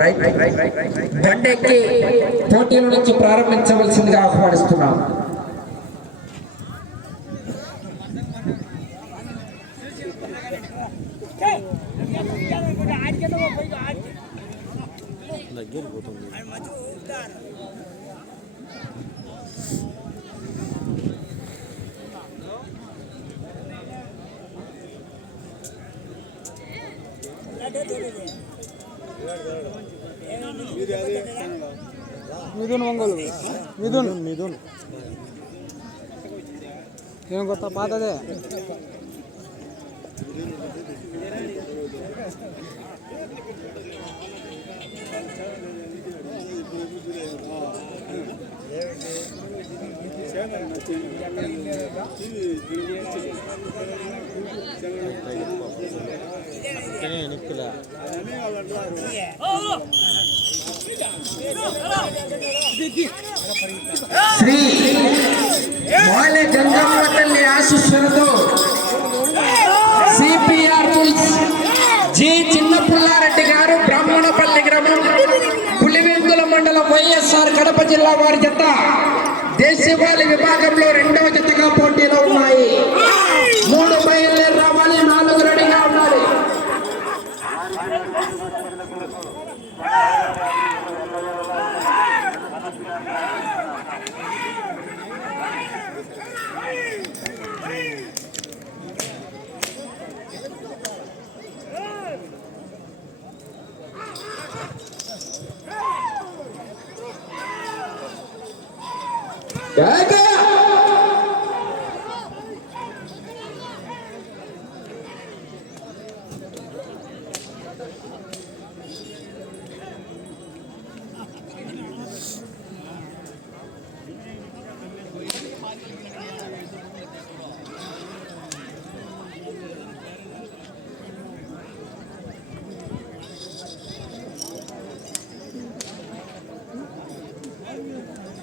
Right బండెక్కి పోటీల నుంచి ప్రారంభించవలసిందిగా ఆహ్వానిస్తున్నాం మిథున్ ఒంగోలు మిథున్ మిథున్ ఏం కొత్త పాతదే శ్రీ మాలె గంగమ్మ తల్లి ఆశిస్సులతో సిపిఆర్ జి చిన్నపుల్లారెడ్డి గారు బ్రాహ్మణపల్లి గ్రామం పులివెందుల మండలం వైఎస్ఆర్ కడప జిల్లా వారి జత దేశవాళి విభాగంలో రెండు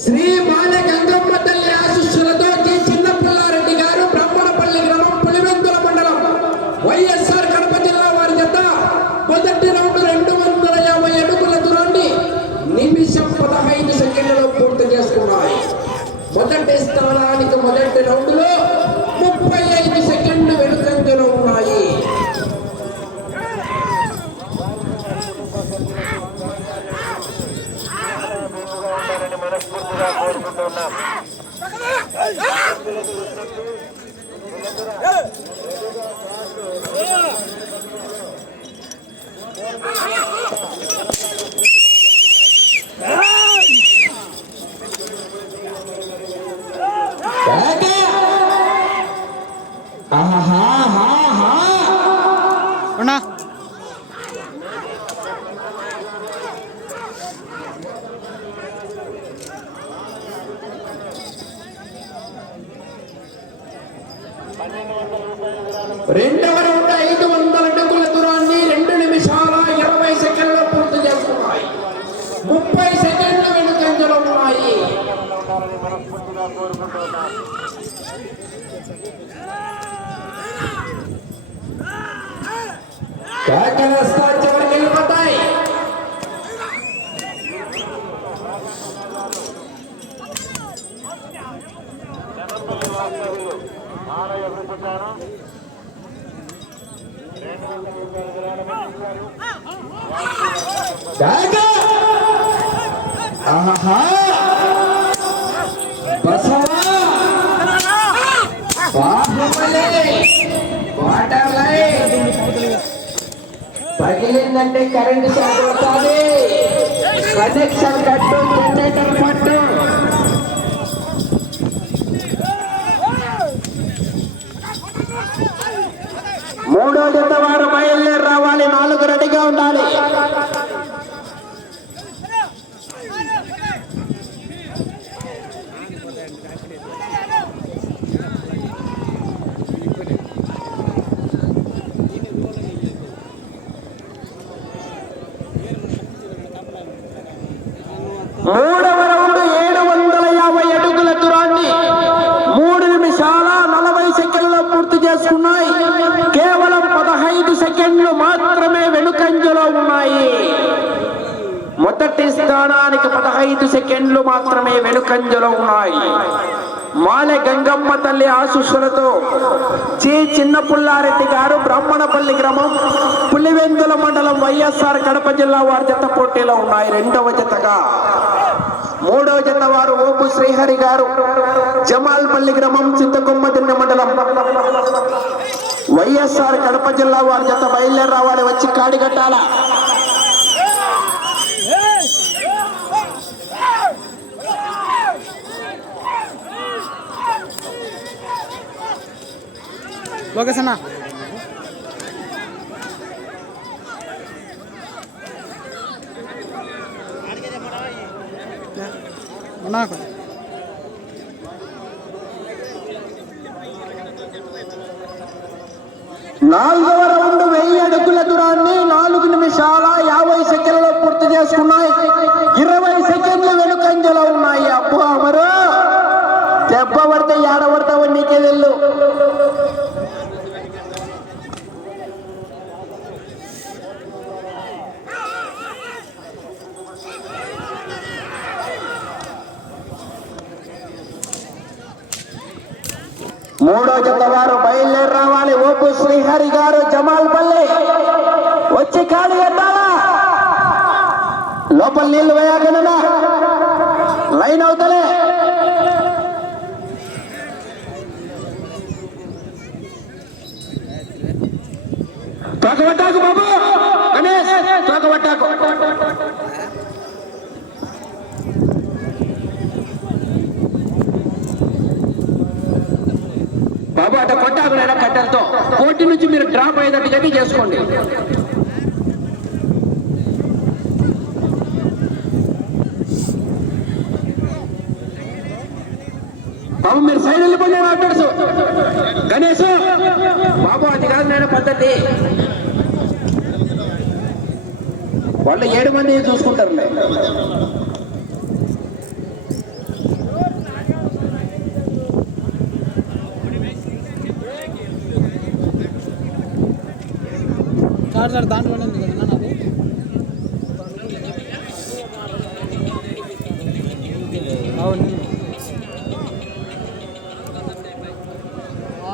Sri మొదటి రౌండ్లో ముప్పై ఐదు సెకండ్లు వెనుకంజలో ఉన్నాయి మనస్ఫూర్తిగా కోరుకుంటున్నాం గగా! ఆహాహాహా! ఉన్నా రెండవ రౌండ్ ఐదు వందల అడుగుల దూరాన్ని రెండు నిమిషాల ఇరవై సెకండ్లు పూర్తి చేస్తున్నాయి. ముప్పై సెకండ్లు వెనుకంజలో ఉన్నాయి. ఉండాలని మనస్ఫూర్తిగా చివరికి వెళ్ళిపోతాయి. ఆలయ పగిలిందంటే కరెంటు షాక్ కనెక్షన్ కట్టు జనరేటర్ పట్టు మూడో జత వారు బయలుదేరి రావాలి నాలుగు రెడీగా ఉండాలి మూడవ రౌండ్ ఏడు వందల యాభై అడుగుల దూరాన్ని మూడు నిమిషాల నలభై సెకండ్లలో పూర్తి చేసుకున్నాయి కేవలం పదహైదు సెకండ్లు మొదటి స్థానానికి పదహైదు సెకండ్లు మాత్రమే వెనుకంజలో ఉన్నాయి. మాలె గంగమ్మ తల్లి ఆశీస్సులతో జి. చిన్న పుల్లారెడ్డి గారు బ్రాహ్మణపల్లి గ్రామం పులివెందుల మండలం వైఎస్ఆర్ కడప జిల్లా వారి జత పోటీలో ఉన్నాయి. రెండవ జతగా. మూడవ జత వారు ఓపు శ్రీహరి గారు జమాల్పల్లి గ్రామం చింతకొమ్మదిన్న మండలం. వైఎస్ఆర్ కడప జిల్లా వారి జత బయలుదేరి రావాలి. వచ్చి కాడిగట్టాల. లోకేష్ అన్న నాకు నాలుగవ రౌండ్ వెయ్యి అడుగుల దూరాన్ని నాలుగు నిమిషాల యాభై సెకండ్లలో పూర్తి చేసుకున్నాయి. ఇరవై సెకండ్లు వెనుకంజలో ఉన్నాయి. అబ్బా అమరు దెబ్బ పడితే ఏడ పడతావో నీకే తెల్లు మూడో జత వారు బయలుదేరి రావాలి ఓపు శ్రీహరి గారు జమాల్పల్లి. వచ్చి కాడి ఎత్తాలా? లోపల నీళ్ళు వేయగలనా లైన్ అవుతలే. తోకబట్టాకు బాబు. గణేష్ తోకబట్టాకు బాబు అటు కొట్టాకు నాయన కట్టెలతో. కోటి నుంచి మీరు డ్రాప్ అయ్యేటట్టు చెప్పి చేసుకోండి. బాబు మీరు సైడ్ వెళ్ళిపోయిన ఆటోడ్స్ గణేష్ బాబు అది కాదు నేను పద్ధతి. వాళ్ళు ఏడు మంది చూసుకుంటారు చార్జర్ దాంట్లోనే ఉంది కదా నాకు? అవును.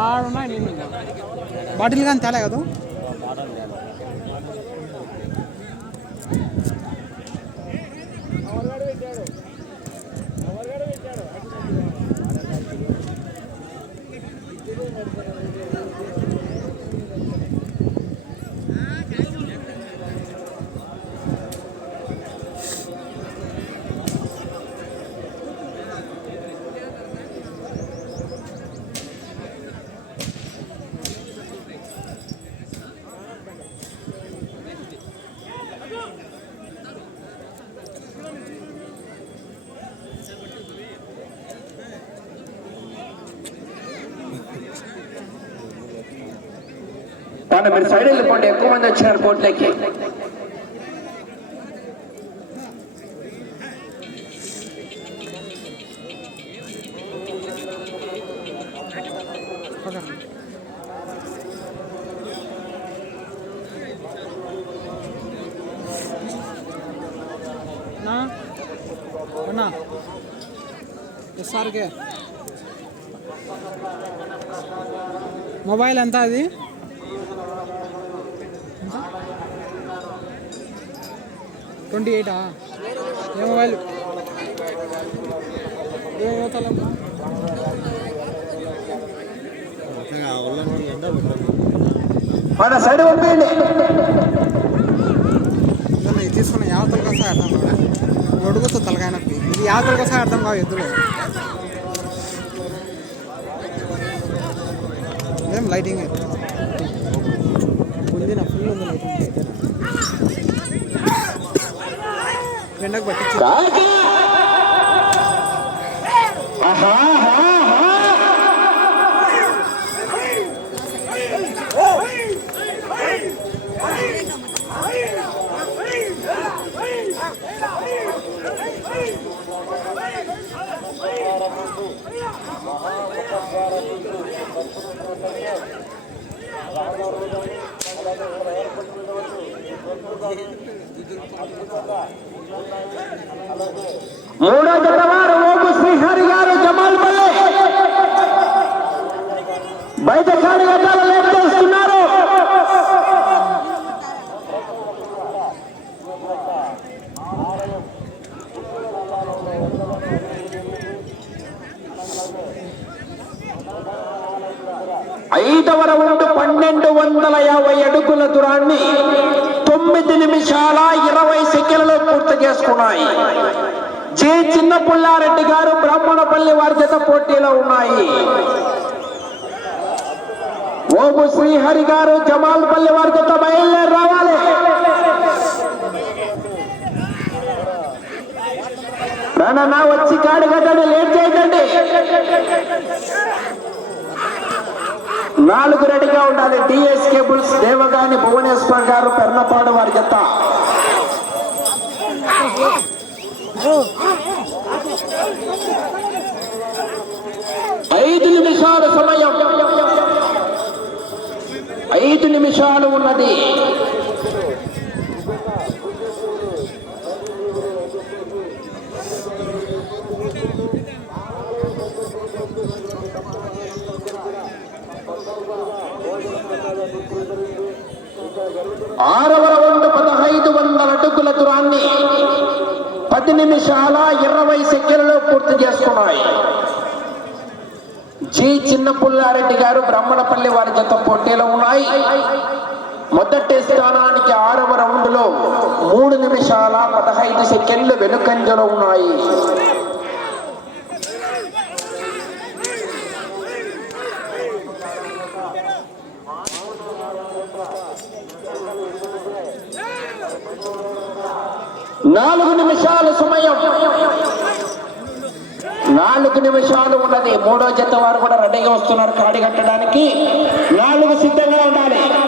ఆడున్నాయి బాటిల్ కానీ తేలే కదా? తను మీరు సైడ్ వెళ్ళిపోండి ఎక్కువ మంది వచ్చినారు కోట్లకి ఓకే నా అన్నా ఎస్ఆర్కే మొబైల్ ఎంత అది ట్వంటీ ఎయిటా? ఏ మొబైల్? ఏ మన సైడ్ తీసుకున్న యావతల కోసం అర్థం కాదు? ఒడుగుతో తలకాయ నొప్పి. ఇది యావతల కోసం అర్థం కావు ఎద్దులు. ఏం లైటింగ్ వెనక్కి పట్టించు Thank you. మూడో జతవారు ఓపు శ్రీహరి గారు జమాల్ పల్లె బయట కాడి గట్టాలు లేట్ ఐదవ రౌండ్ పన్నెండు వందల యాభై అడుగుల దూరాన్ని తొమ్మిది నిమిషాల ఇరవై సెకండ్లలో పూర్తి చేసుకున్నాయి. జే. చిన్నపుల్లారెడ్డి గారు బ్రాహ్మణపల్లి వారి చేత పోటీలో ఉన్నాయి. ఓము శ్రీహరి గారు జమాల్పల్లి వారి చేత బయలుదేరి రావాలి రానన్నా వచ్చి కాడి కట్టండి లేట్ చేయకండి. నాలుగు రెడీగా ఉండాలి. డిఎస్ కేబుల్స్ దేవగాని భువనేశ్వర్ గారు పెర్నపాడు వారి జత. ఐదు నిమిషాల సమయం. ఐదు నిమిషాలు ఉన్నది. ఆరవ రౌండ్ పదహైదు వందల అడుగుల దూరాన్ని పది నిమిషాల ఇరవై సెకండ్లలో పూర్తి చేసుకున్నాయి. జి చిన్నపుల్లారెడ్డి గారు బ్రహ్మణపల్లి వారి జత పోటీలో ఉన్నాయి. మొదటి స్థానానికి ఆరవ రౌండ్లో మూడు నిమిషాల పదహైదు సెకండ్లు వెనుకంజలో ఉన్నాయి. నాలుగు నిమిషాల సమయం. నాలుగు నిమిషాలు ఉన్నది. మూడో జత వారు కూడా రెడీగా వస్తున్నారు. కాడి కట్టడానికి. నాలుగు సిద్ధంగా ఉండాలి.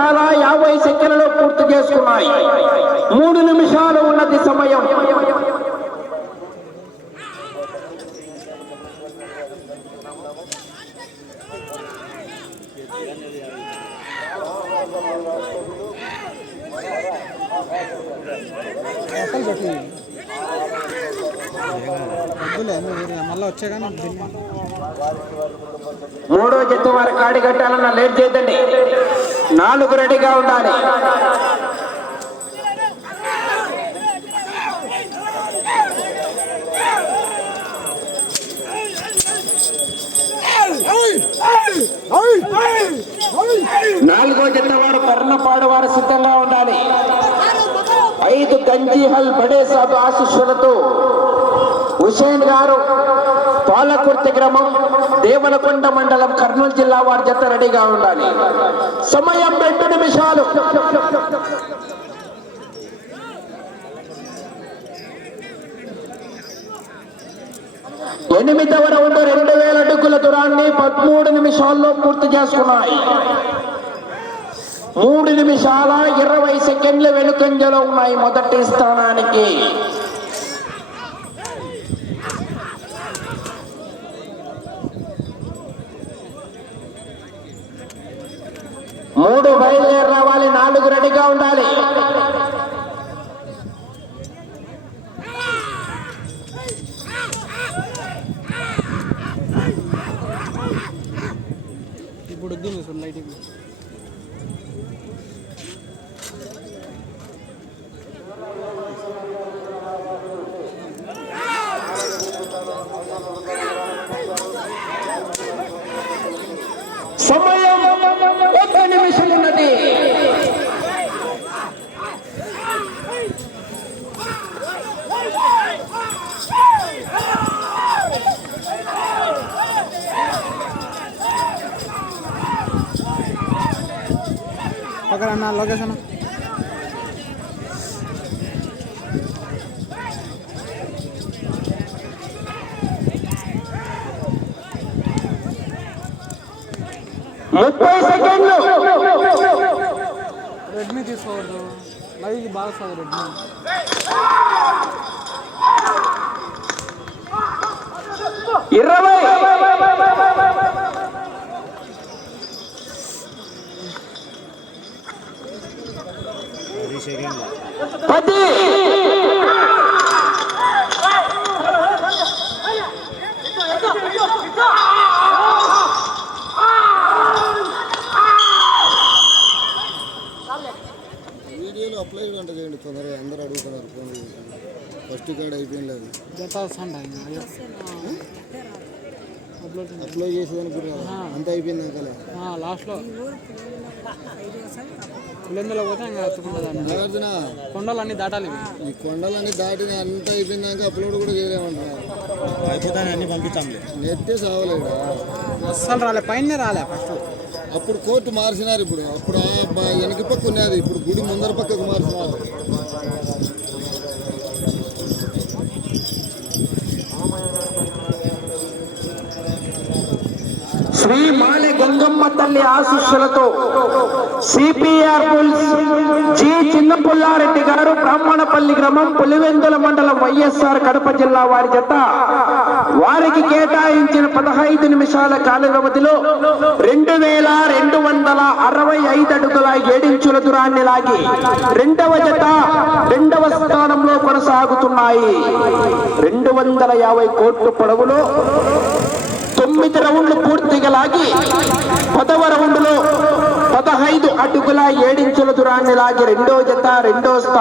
నిమిషాల యాభై సెకండ్లలో పూర్తి చేసుకున్నాయి. మూడు నిమిషాలు ఉన్నది సమయం. మళ్ళీ వచ్చే కానీ మూడో జత వారి కాడి కట్టాలన్న లేట్ చేయదండి నాలుగు రెడీగా ఉండాలి. నాలుగో జత వారు కర్ణపాడు వారు సిద్ధంగా ఉండాలి. ఐదు గంజీహల్ బడే సాబు ఆశిష్యులతో హుసేన్ గారు పాలకుర్తి గ్రామం దేవనకొండ మండలం కర్నూలు జిల్లా వారి జత రెడీగా ఉండాలి. సమయం రెండు నిమిషాలు. ఎనిమిదవ రౌండ్ రెండు వేల అడుగుల దూరాన్ని పదమూడు నిమిషాల్లో పూర్తి చేసుకున్నాయి. మూడు నిమిషాల ఇరవై సెకండ్ల వెనుకంజలో ఉన్నాయి మొదటి స్థానానికి మూడు బయలుదేరి రావాలి నాలుగు రెడీగా ఉండాలి ఇప్పుడు వద్దు చూడు లైట్ సమయం ఒకరన్నా లొకేషన్ ముప్పై సెకండ్లు. రెడ్మీ తీసుకోవద్దు మరి ఇది బాగా వస్తుంది రెడ్మీ ఇరవై. పది అప్లై చేసేదానికి కూడా అంత అయిపోయింది అంకలే లాస్ట్లో. పులిందులో పోతే ఇంకా ఎత్తుకుంటుంది దాన్ని నాగార్జున. కొండలు అన్నీ దాటాలి. ఈ కొండలన్నీ దాటిన అంత అయిపోయిందాక అప్లోడ్ కూడా అయిపోతానే అన్ని పంపించాంలే. నెట్టే సావలేడు అస్సలు రాలే పైన రాలే ఫస్ట్. అప్పుడు కోర్టు మార్చినారు ఇప్పుడు. అప్పుడు వెనక పక్క ఉన్నది. ఇప్పుడు గుడి ముందర పక్కకు మార్చినారు. శ్రీ మాలి గంగమ్మ తల్లి ఆశీస్సులతో సిపిఆర్ పుల్స్ జి చిన్నపుల్లారెడ్డి గారు బ్రాహ్మణపల్లి గ్రామం పులివెందుల మండలం వైఎస్ఆర్ కడప జిల్లా వారి జత. వారికి కేటాయించిన పదహైదు నిమిషాల కాల వ్యవధిలో రెండు వేల రెండు వందల అరవై ఐదు అడుగుల ఏడించుల దూరాన్ని లాగి రెండవ జత రెండవ స్థానంలో కొనసాగుతున్నాయి. రెండు వందల యాభై కోట్ల పొడవులో తొమ్మిది రౌండ్లు పూర్తిగా లాగి పదవ రౌండ్లో పదహైదు అడుగుల ఏడించుల దూరాన్ని లాగి రెండో జత రెండో స్థానం